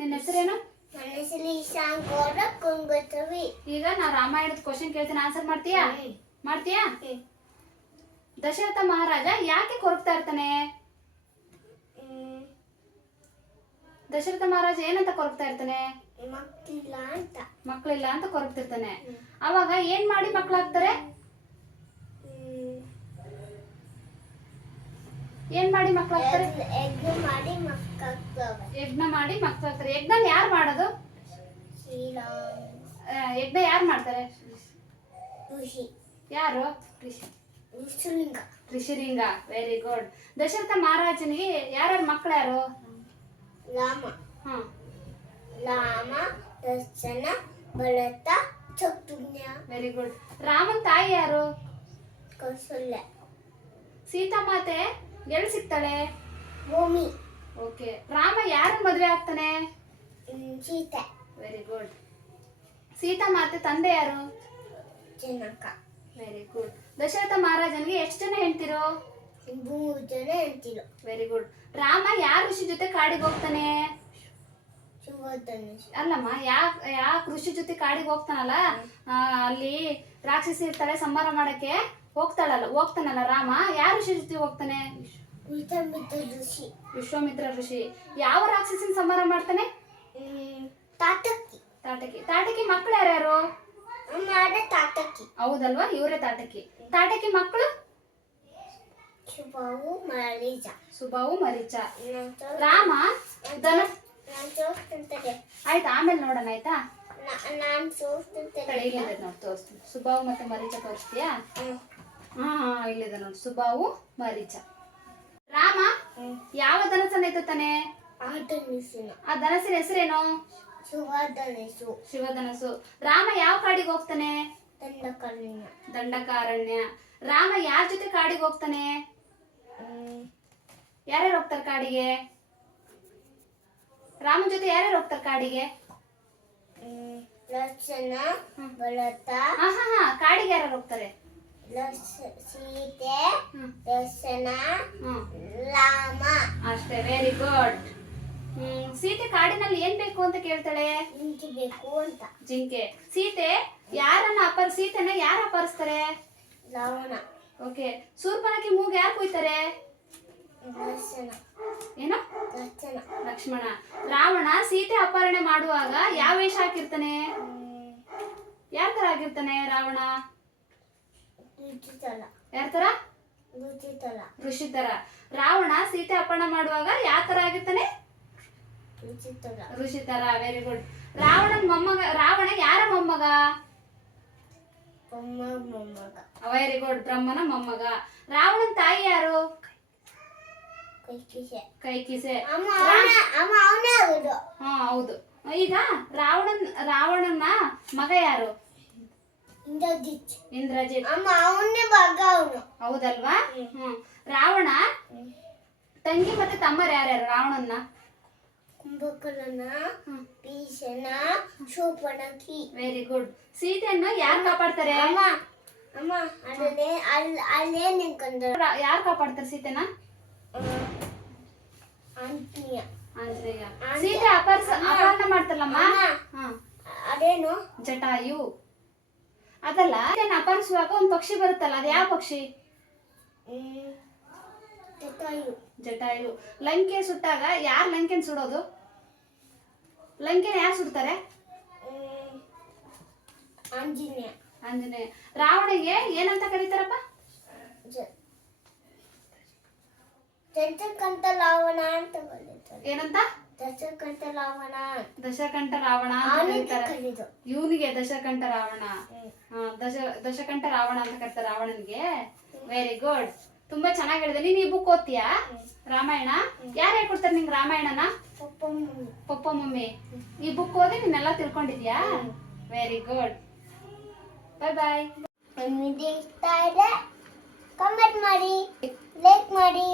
ನಿನ್ನ ಹೆಸರೇನು? ಈಗ ನಾ ರಾಮಾಯಣದ ಕ್ವಶನ್ ಕೇಳ್ತೀನಿ. ಆನ್ಸರ್ ಮಾಡ್ತೀಯಾ? ಮಾಡ್ತೀಯಾ? ದಶರಥ ಮಹಾರಾಜ ಯಾಕೆ ಕೊರಗ್ತಾ ಇರ್ತಾನೆ? ದಶರಥ ಮಹಾರಾಜ ಏನಂತ ಕೊರಗ್ತಾ ಇರ್ತಾನೆ? ಮಕ್ಕಳಿಲ್ಲ ಅಂತ. ಕೊರಗ್ತಿರ್ತಾನೆ. ಅವಾಗ ಏನ್ ಮಾಡಿ ಮಕ್ಕಳಾಗ್ತಾರೆ ಏನ್ ಮಾಡಿ ಮಕ್ಕಳ ಮಾಡಿ ಮಕ್ಕಳಾಗ್ತವೆ ಯಜ್ಞ ಮಾಡಿ ಮಕ್ಕಳಾಗ್ತಾರೆ ಯಜ್ಞ ಯಾರು ಮಾಡೋದು? ಯಜ್ಞ ಯಾರು ಮಾಡ್ತಾರೆ? ಋಷಿ. ಯಾರು? ಋಷಿ. ಋಷಿಲಿಂಗ. ಋಷಿಲಿಂಗ. ವೆರಿ ಗುಡ್ ದಶರಥ ಮಹಾರಾಜನಿಗೆ ಯಾರ್ಯಾರ ಮಕ್ಕಳು ಯಾರು? ರಾಮ. ಹಾ. ರಾಮ ದರ್ಶನ ಭರತ ಶತ್ರುಘ್ನ ವೆರಿ ಗುಡ್ ರಾಮನ್ ತಾಯಿ ಯಾರು? ಕೌಶಲ್ಯ ಸೀತಾಮಾತೆ ಎಲ್ಲಿ ಸಿಗ್ತಾಳೆ? ಭೂಮಿ. ಓಕೆ. ರಾಮ ಯಾರನ್ನ ಮದುವೆ ಆಗ್ತಾನೆ? ಸೀತೆ. ವೆರಿ ಗುಡ್ ಸೀತಾ ಮಾತೆ ತಂದೆ ಯಾರು? ಜನಕ ವೆರಿ ಗುಡ್ ದಶರಥ ಮಹಾರಾಜನಿಗೆ ಎಷ್ಟು ಜನ ಹೆಂಡ್ತಿರು? ಮೂರು ಜನ ಅಂತಿರು ವೆರಿ ಗುಡ್ ರಾಮ ಯಾರ ಋಷಿ ಜೊತೆ ಕಾಡಿಗೆ ಹೋಗ್ತಾನೆ? ಅಲ್ಲಮ್ಮ ಯಾ ಯಾಕೆ ಋಷಿ ಜೊತೆ ಕಾಡಿಗೆ ಹೋಗ್ತಾನಲ್ಲ ಅಲ್ಲಿ ರಾಕ್ಷಸಿ ಇರ್ತಾರೆ ಸಂಹಾರ ಮಾಡಕ್ಕೆ? ಹೋಗ್ತಾಳಲ್ಲ ಹೋಗ್ತಾನಲ್ಲ ರಾಮ? ಯಾರ ಋಷಿ ಜೊತೆ ಹೋಗ್ತಾನೆ? ಋಷಿ. ವಿಶ್ವಾಮಿತ್ರ ಋಷಿ. ಯಾವ ರಾಕ್ಷಸನ ಸಂಹಾರ ಮಾಡ್ತಾನೆ? ತಾಟಕ್ಕಿ ತಾಟಕಿ ತಾಟಕಿ ತಾಟಕಿ ಮಕ್ಕಳು ಯಾರ್ಯಾರು? ತಾಟಕಿ ಹೌದಲ್ವಾ? ಇವರೇ ತಾಟಕಿ ತಾಟಕಿ ಮಕ್ಕಳು? ಸುಬಾವು ಮರೀಚ. ಸುಬಾವು ಮರೀಚ. ರಾಮ ದನ ಆಯ್ತು? ಆಮೇಲೆ ನೋಡೋಣ ಆಯ್ತಾ? ನಾನು ತೋರಿಸ್ತೀನಿ ತಡಿ, ಇಲ್ಲ ನಾನು ತೋರಿಸ್ತೀನಿ. ಸುಬಾವು ಮತ್ತೆ ಮರೀಚ ತೋರಿಸ್ತೀಯಾ. ಹಾ ಹಾ, ಇಲ್ಲಿದೆ ನೋಡಿ. ಸುಬಾವು ಮರೀಚ. ರಾಮ. ಯಾವ ದನಸನ್ನ ಎತ್ತುತ್ತಾನೆ ತಾನೆ? ಆ ದನಸಿನ ಹೆಸರೇನು? ಶಿವಧನಸು ಶಿವಧನಸು ರಾಮ ಯಾವ ಕಾಡಿಗೆ ಹೋಗ್ತಾನೆ? ದಂಡಕಾರಣ್ಯ. ದಂಡಕಾರಣ್ಯ. ರಾಮ ಯಾರ ಜೊತೆ ಕಾಡಿಗೆ ಹೋಗ್ತಾನೆ? ಯಾರ್ಯಾರು ಹೋಗ್ತಾರೆ ಕಾಡಿಗೆ? ರಾಮನ ಜೊತೆ ಯಾರ್ಯಾರು ಹೋಗ್ತಾರೆ ಕಾಡಿಗೆ? ಲಕ್ಷಣ ಹ ಭರತ. ಹಾ ಹಾ ಹಾ ಕಾಡಿಗೆ ಯಾರ್ಯಾರು ಹೋಗ್ತಾರೆ? ಸೀತೆ ದರ್ಶನ ರಾಮ. ಅಷ್ಟೇ ವೆರಿ ಗುಡ್ ಹ್ಮ್ ಸೀತೆ ಕಾಡಿನಲ್ಲಿ ಏನ್ ಬೇಕು ಅಂತ ಕೇಳ್ತಾಳೆ? ನಿಂತಿಬೇಕು ಅಂತ. ಜಿಂಕೆ. ಸೀತೆ ಯಾರನ್ನ ಅಪರ್ ಸೀತೆನ ಯಾರು ಅಪಹರಿಸ್ತಾರೆ ರಾವಣ. ಓಕೆ ಸೂರ್ಪನಕ್ಕೆ ಮೂಗ್ ಯಾರು ಕುಯ್ತಾರೆ? ಏನು? ಲಕ್ಷ್ಮಣ. ರಾವಣ ಸೀತೆ ಅಪಹರಣೆ ಮಾಡುವಾಗ ಯಾವ ವೇಷ ಹಾಕಿರ್ತಾನೆ? ಹ್ಮ್, ಯಾರ ತರ ಆಗಿರ್ತಾನೆ ರಾವಣ? ಋಷಿ ತರ? ರಾವಣ ಸೀತೆ ಅಪಹರಣ ಮಾಡುವಾಗ ಯಾವ ತರ ಆಗಿರ್ತಾನೆ? ಋಷಿ ತರ ವೆರಿ ಗುಡ್ ರಾವಣನ್ ಮೊಮ್ಮಗ ರಾವಣ ಯಾರ ಮೊಮ್ಮಗ? ವೆರಿ ಗುಡ್ ಬ್ರಹ್ಮನ ಮೊಮ್ಮಗ. ರಾವಣನ್ ತಾಯಿ ಯಾರು? ಕೈಕಿಸೆ. ಹಾ ಹೌದು. ಈಗ ರಾವಣನ್ ರಾವಣನ ಮಗ ಯಾರು? ಇಂದ್ರಜಿತ್. ಇಂದ್ರಜಿತ್. ಅಮ್ಮ ಅವನೇ ಭಾಗ ಅವನು. ಹೌದಲ್ವಾ? ಹ್ಮ್. ರಾವಣ ತಂಗಿ ಮತ್ತೆ ತಮ್ಮರು ಯಾರ್ಯಾರು ರಾವಣನ್ನ? ಕುಂಭಕರ್ಣ ಭೀಷಣ ಶೂರ್ಪಣಖಿ ವೆರಿ ಗುಡ್ ಸೀತೆಯನ್ನು ಯಾರು ಕಾಪಾಡ್ತಾರೆ? ಅಮ್ಮ ಅಮ್ಮ ಅಲ್ಲೇ ಅಲ್ಲಿ ಅಲ್ಲೇ ನಿಂತ್ಕೊಂಡ್ರು. ಯಾರು ಕಾಪಾಡ್ತಾರೆ ಸೀತೆನ? ಆಂಟಿಯ ಆಂಜನೇಯ. ಸೀತೆ ಅಪಹರಣ ಮಾಡ್ತಾರಲ್ಲಮ್ಮ? ಅದೇನು? ಜಟಾಯು. ಅದಲ್ಲ ಅಪಹರಿಸುವಾಗ ಒಂದು ಪಕ್ಷಿ ಬರುತ್ತಲ್ಲ ಅದು ಯಾವ ಪಕ್ಷಿ? ಜಟಾಯು. ಜಟಾಯು. ಲಂಕೆ ಸುಟ್ಟಾಗ ಯಾರು ಲಂಕೆನ ಸುಡೋದು? ಲಂಕೆನ ಯಾರು ಸುಡ್ತಾರೆ? ಆಂಜನೇಯ. ಆಂಜನೇಯ. ರಾವಣಿಗೆ ಏನಂತ ಕರೀತಾರಪ್ಪ? ರಾವಣ ಅಂತ ಏನಂತ? ದಶಕಂಠ ರಾವಣ. ದಶಕಂಠ ರಾವಣ ಇವನಿಗೆ ದಶಕಂಠ ರಾವಣ. ದಶ ದಶಕಂಠ ರಾವಣ ಅಂತ ಕರ್ತಾರೆ ರಾವಣನ್ಗೆ. ವೆರಿ ಗುಡ್ ತುಂಬಾ ಚೆನ್ನಾಗಿ ಹೇಳಿದೆ. ನೀನ್ ಈ ಬುಕ್ ಓದ್ತೀಯಾ? ರಾಮಾಯಣ? ಯಾರು ಹೇಳ್ಕೊಡ್ತಾರೆ ನಿಂಗೆ ರಾಮಾಯಣನ? Papa mummy. ಈ ಬುಕ್ ಓದಿ ನೀನೆಲ್ಲ ತಿಳ್ಕೊಂಡಿದ್ಯಾ? Very good bye bye mummy ಇಷ್ಟ ಇದೆ ಕಮೆಂಟ್ ಮಾಡಿ ಲೈಕ್ ಮಾಡಿ.